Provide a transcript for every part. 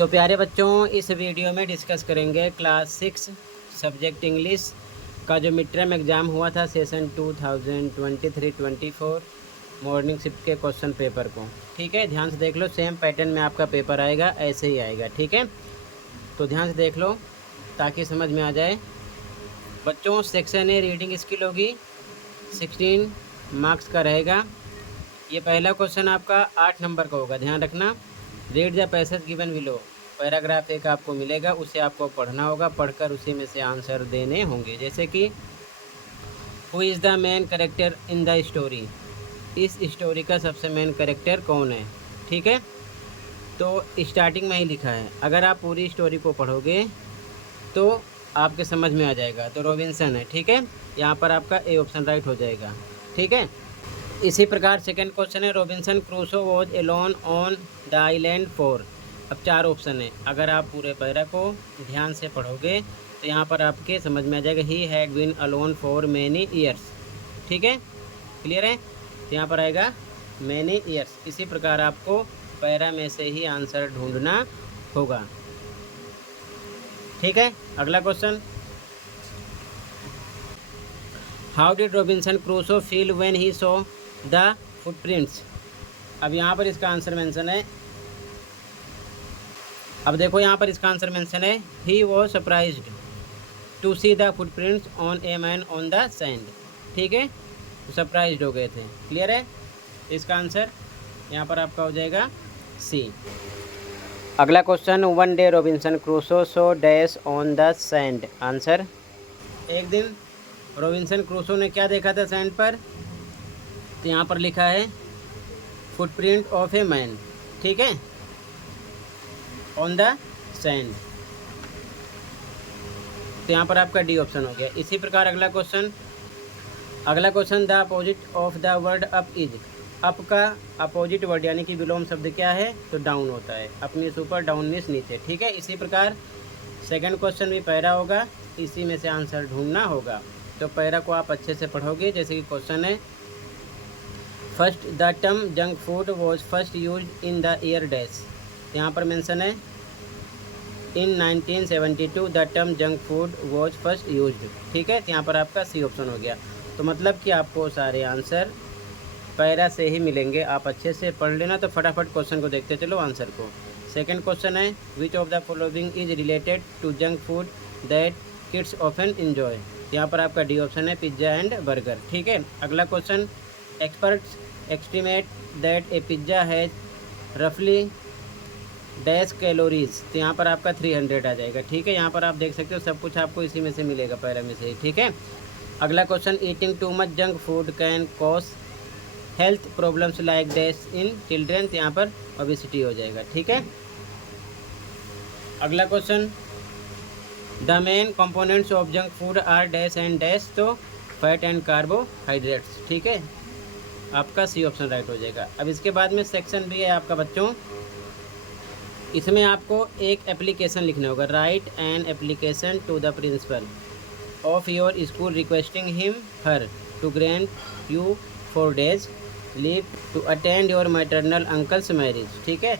तो प्यारे बच्चों, इस वीडियो में डिस्कस करेंगे क्लास 6 सब्जेक्ट इंग्लिश का जो मिड टर्म एग्ज़ाम हुआ था सेशन 2023-24 मॉर्निंग शिफ्ट के क्वेश्चन पेपर को। ठीक है, ध्यान से देख लो, सेम पैटर्न में आपका पेपर आएगा, ऐसे ही आएगा। ठीक है, तो ध्यान से देख लो ताकि समझ में आ जाए। बच्चों, सेक्शन ए रीडिंग स्किल होगी, 16 मार्क्स का रहेगा। ये पहला क्वेश्चन आपका 8 नंबर का होगा, ध्यान रखना। Read the passage given below, paragraph एक आपको मिलेगा, उसे आपको पढ़ना होगा, पढ़कर उसी में से आंसर देने होंगे। जैसे कि who is the main character in the story, इस स्टोरी का सबसे मेन कैरेक्टर कौन है। ठीक है, तो स्टार्टिंग में ही लिखा है, अगर आप पूरी स्टोरी को पढ़ोगे तो आपके समझ में आ जाएगा। तो रॉबिन्सन है। ठीक है, यहाँ पर आपका ए ऑप्शन राइट हो जाएगा। ठीक है, इसी प्रकार सेकंड क्वेश्चन है, Robinson Crusoe was alone on the island for. अब 4 ऑप्शन है, अगर आप पूरे पैरा को ध्यान से पढ़ोगे तो यहाँ पर आपके समझ में आ जाएगा, he had been alone for many years. ठीक है, क्लियर है, तो यहाँ पर आएगा मैनी ईयर्स। इसी प्रकार आपको पैरा में से ही आंसर ढूंढना होगा। ठीक है, अगला question, how did Robinson Crusoe feel when he saw the footprints. अब यहाँ पर इसका आंसर मेंशन है, अब देखो यहाँ पर इसका आंसर मेंशन है, he was surprised to see the footprints on a man on the sand. ठीक है, तो सरप्राइज्ड हो गए थे। क्लियर है, इसका आंसर यहाँ पर आपका हो जाएगा सी। अगला question, one day Robinson Crusoe so dash on the sand. Answer, एक दिन रॉबिन्सन क्रूसो ने क्या देखा था सैंड पर, तो यहाँ पर लिखा है फुटप्रिंट ऑफ ए मैन। ठीक है, ऑन द सैंड, तो यहाँ पर आपका डी ऑप्शन हो गया। इसी प्रकार अगला question, the opposite of the word up is. Up का अपोजिट वर्ड यानी कि विलोम शब्द क्या है, तो डाउन होता है। अप मीन्स ऊपर, डाउन मीन्स नीचे। ठीक है, इसी प्रकार सेकंड क्वेश्चन भी पैरा होगा, इसी में से आंसर ढूंढना होगा। तो पैरा को आप अच्छे से पढ़ोगे। जैसे कि क्वेश्चन है, first the term junk food was first use in the year dash. यहाँ पर मेंशन है इन 1972 the term junk food was first used. ठीक है, तो यहाँ पर आपका सी ऑप्शन हो गया। तो मतलब कि आपको सारे आंसर पैरा से ही मिलेंगे, आप अच्छे से पढ़ लेना। तो फटाफट क्वेश्चन को देखते चलो आंसर को। सेकंड क्वेश्चन है, which of the following is related to junk food that kids often enjoy. यहाँ पर आपका डी ऑप्शन है, पिज्ज़ा एंड बर्गर। ठीक है, अगला question, experts estimate that a pizza has रफली डैश कैलोरीज। तो यहाँ पर आपका 300 आ जाएगा। ठीक है, यहाँ पर आप देख सकते हो सब कुछ आपको इसी में से मिलेगा, पैरा में से ही। ठीक है, अगला question, eating too much junk food can cause health problems like dash in children. तो यहाँ पर ओबेसिटी हो जाएगा। ठीक है, अगला question, the main components of junk food are dash and dash. तो फैट एंड कार्बोहाइड्रेट्स। ठीक है, आपका सी ऑप्शन राइट हो जाएगा। अब इसके बाद में सेक्शन भी है आपका बच्चों, इसमें आपको एक एप्लीकेशन लिखना होगा। Write an application to the principal of your school requesting him her to grant you 4 days leave to attend your maternal uncle's marriage. ठीक है,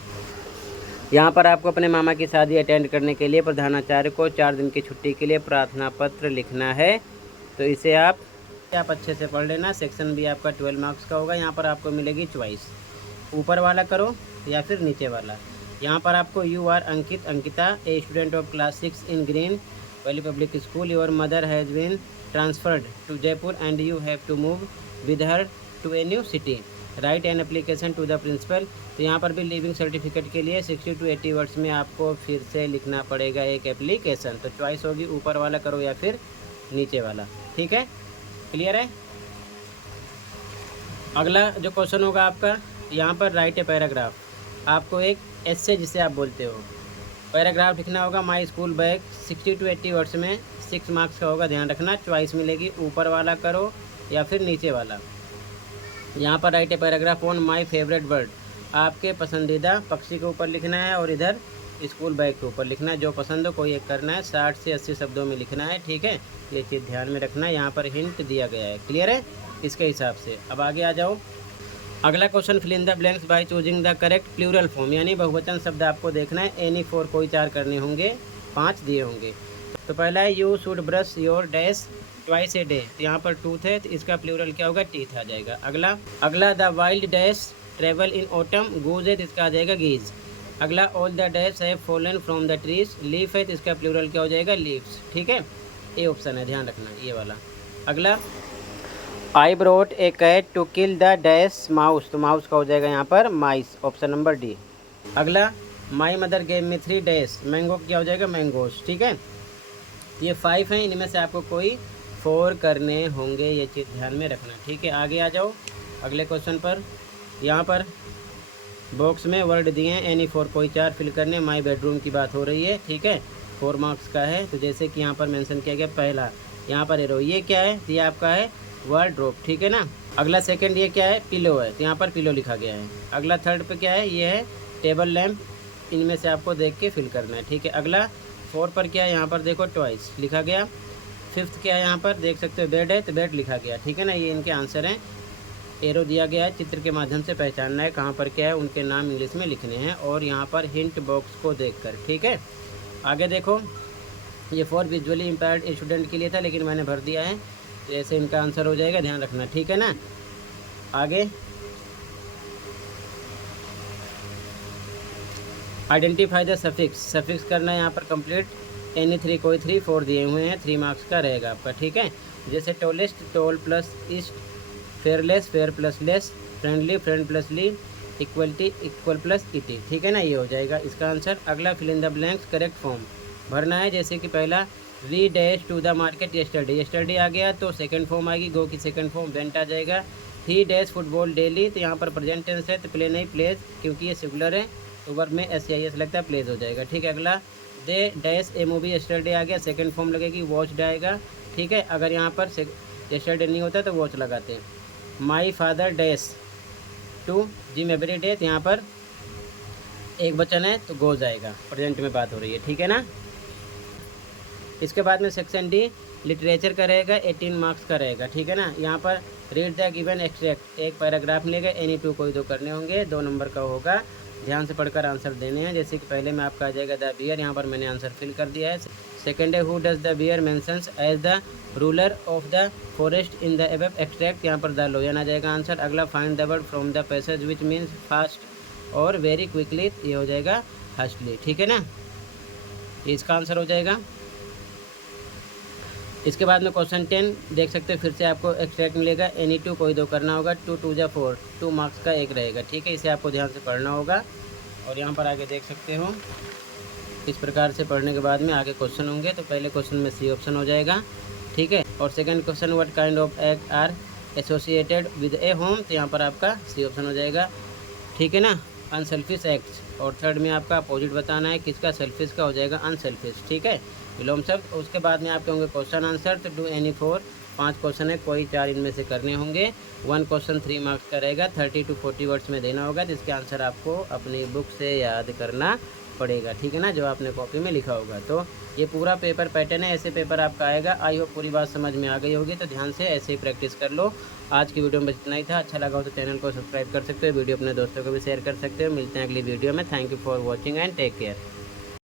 यहाँ पर आपको अपने मामा की शादी अटेंड करने के लिए प्रधानाचार्य को 4 दिन की छुट्टी के लिए प्रार्थना पत्र लिखना है। तो इसे आप अच्छे से पढ़ लेना। सेक्शन भी आपका 12 मार्क्स का होगा। यहाँ पर आपको मिलेगी चॉइस, ऊपर वाला करो या फिर नीचे वाला। यहाँ पर आपको you are Ankit Ankita a student of class 6 in Green Valley Public School, your mother has been transferred to Jaipur and you have to move with her to a new city. Write an application to the principal. तो यहाँ पर भी leaving certificate के लिए 60 to 80 words में आपको फिर से लिखना पड़ेगा एक एप्लीकेशन। तो चॉइस होगी, ऊपर वाला करो या फिर नीचे वाला। ठीक है, क्लियर है। अगला जो क्वेश्चन होगा आपका, यहाँ पर राइट ए पैराग्राफ, आपको एक एस्से जिसे आप बोलते हो पैराग्राफ लिखना होगा। My school bag 60 to 80 words में 6 मार्क्स का होगा, ध्यान रखना। चॉइस मिलेगी, ऊपर वाला करो या फिर नीचे वाला। यहाँ पर right a paragraph on my favourite bird, आपके पसंदीदा पक्षी के ऊपर लिखना है, और इधर स्कूल बैग के ऊपर लिखना है। जो पसंद हो कोई एक करना है, 60 से 80 शब्दों में लिखना है। ठीक है, ये चीज़ ध्यान में रखना है, यहाँ पर हिंट दिया गया है। क्लियर है, इसके हिसाब से। अब आगे आ जाओ। अगला question, fill in the blanks by choosing the correct plural form, यानी बहुवचन शब्द आपको देखना है। एनी फोर, कोई 4 करने होंगे, 5 दिए होंगे। तो पहला है you should brush your dash twice a day, तो यहाँ पर टूथ है तो इसका प्लूरल क्या होगा, टीथ आ जाएगा। अगला the wild dash travel in autumn, goose है तो इसका आ जाएगा गीज। अगला all the dash have fallen from the trees, leaf है तो इसका प्लूरल क्या हो जाएगा, लीव्स। ठीक है, ए ऑप्शन है, ध्यान रखना ये वाला। अगला I brought a cat to kill the dash mouse, तो माउस का हो जाएगा यहाँ पर माइस, ऑप्शन नंबर डी। अगला my mother gave me 3 dash, mango क्या हो जाएगा, मैंगोस। ठीक है, ये 5 हैं, इनमें से आपको कोई 4 करने होंगे, ये चीज़ ध्यान में रखना। ठीक है, आगे आ जाओ अगले क्वेश्चन पर। यहाँ पर बॉक्स में वर्ड दिए हैं, एनी 4, कोई 4 फिल करने। माई बेडरूम की बात हो रही है। ठीक है, 4 मार्क्स का है। तो जैसे कि यहाँ पर मेंशन किया गया, पहला यहाँ पर एरो, ये क्या है, तो ये आपका है वार्डरोब। ठीक है ना। अगला सेकंड ये क्या है, पिलो है, तो यहाँ पर पिलो लिखा गया है। अगला थर्ड पे क्या है, ये है टेबल लैम्प, इनमें से आपको देख के फिल करना है। ठीक है, अगला 4 पर क्या है, यहाँ पर देखो ट्वाइस लिखा गया। 5th क्या है, यहाँ पर देख सकते हो बेड है तो बेड लिखा गया। ठीक है ना, ये इनके आंसर हैं। एरो दिया गया है, चित्र के माध्यम से पहचानना है कहाँ पर क्या है, उनके नाम इंग्लिश में लिखने हैं और यहाँ पर हिंट बॉक्स को देखकर। ठीक है, आगे देखो, ये 4 विजुअली इम्पेयर्ड स्टूडेंट के लिए था लेकिन मैंने भर दिया है, तो ऐसे इनका आंसर हो जाएगा, ध्यान रखना। ठीक है ना। आगे आइडेंटिफाई द सफिक्स, सफिक्स करना है यहाँ पर कंप्लीट। एनी 3, कोई 3, 4 दिए हुए हैं, 3 मार्क्स का रहेगा आपका। ठीक है, जैसे tallest, tall plus est, fearless, fear plus less, friendly, friend plus ly, equality, equal plus ity. ठीक है ना, ये हो जाएगा इसका आंसर। अगला fill in the blanks correct form भरना है। जैसे कि पहला we dash to the market yesterday, yesterday आ गया तो सेकंड फॉर्म आएगी, गो की सेकंड फॉर्म वेंट आ जाएगा। ही डैश फुटबॉल डेली, तो यहाँ पर प्रेजेंट टेंस है तो प्ले नहीं प्लेज, क्योंकि ये सिंगुलर है तो वर्ब में SCIS लगता है, प्लेज हो जाएगा। ठीक है, अगला they dash a movie yesterday आ गया, सेकंड फॉर्म लगेगी वॉच्ड आएगा। ठीक है, अगर यहाँ पर यस्टरडे नहीं होता तो वॉच लगाते हैं। My father dash to gym every day, तो यहाँ पर एक वचन है तो गोज आएगा, प्रेजेंट में बात हो रही है। ठीक है ना। इसके बाद में सेक्शन डी लिटरेचर का रहेगा, 18 मार्क्स का रहेगा। ठीक है ना। यहाँ पर रीड द गिवन एक्सट्रैक्ट, एक पैराग्राफ मिलेगा, एनी 2, कोई 2 करने होंगे, 2 नंबर का होगा, ध्यान से पढ़कर आंसर देने हैं। जैसे कि पहले में आपका आ जाएगा द बियर, यहाँ पर मैंने आंसर फिल कर दिया है। सेकंड है who does the bear mentions as the ruler of the forest in the above extract, यहाँ पर द लोयन आ जाएगा आंसर। अगला find the word from the passage which means fast और वेरी क्विकली, ये हो जाएगा हस्टली। ठीक है ना, इसका आंसर हो जाएगा। इसके बाद में क्वेश्चन 10 देख सकते हो, फिर से आपको एक्सट्रैक्ट मिलेगा, एनी 2, कोई 2 करना होगा, 2 2 जा 4, 2 मार्क्स का एक रहेगा। ठीक है, इसे आपको ध्यान से पढ़ना होगा। और यहाँ पर आगे देख सकते हो, इस प्रकार से पढ़ने के बाद में आगे क्वेश्चन होंगे। तो पहले क्वेश्चन में सी ऑप्शन हो जाएगा। ठीक है, और second question what kind of egg are associated with a home, तो यहाँ पर आपका सी ऑप्शन हो जाएगा। ठीक है ना, अनसेल्फिश एक्ट्स। और थर्ड में आपका अपोजिट बताना है, किसका, सेल्फिश का हो जाएगा अनसेल्फिश। ठीक है, विलोम शब्द। उसके बाद में आपके होंगे क्वेश्चन आंसर, तो डू एनी 4, 5 क्वेश्चन है, कोई 4 इनमें से करने होंगे। 1 क्वेश्चन 3 मार्क्स का रहेगा, 30 to 40 वर्ड्स में देना होगा, जिसके आंसर आपको अपनी बुक से याद करना पड़ेगा। ठीक है ना, जो आपने कॉपी में लिखा होगा। तो ये पूरा पेपर पैटर्न है, ऐसे पेपर आपका आएगा। आई होप पूरी बात समझ में आ गई होगी, तो ध्यान से ऐसे ही प्रैक्टिस कर लो। आज की वीडियो में इतना ही था। अच्छा लगा हो तो चैनल को सब्सक्राइब कर सकते हो, वीडियो अपने दोस्तों को भी शेयर कर सकते हो। मिलते हैं अगली वीडियो में। Thank you for watching and take care.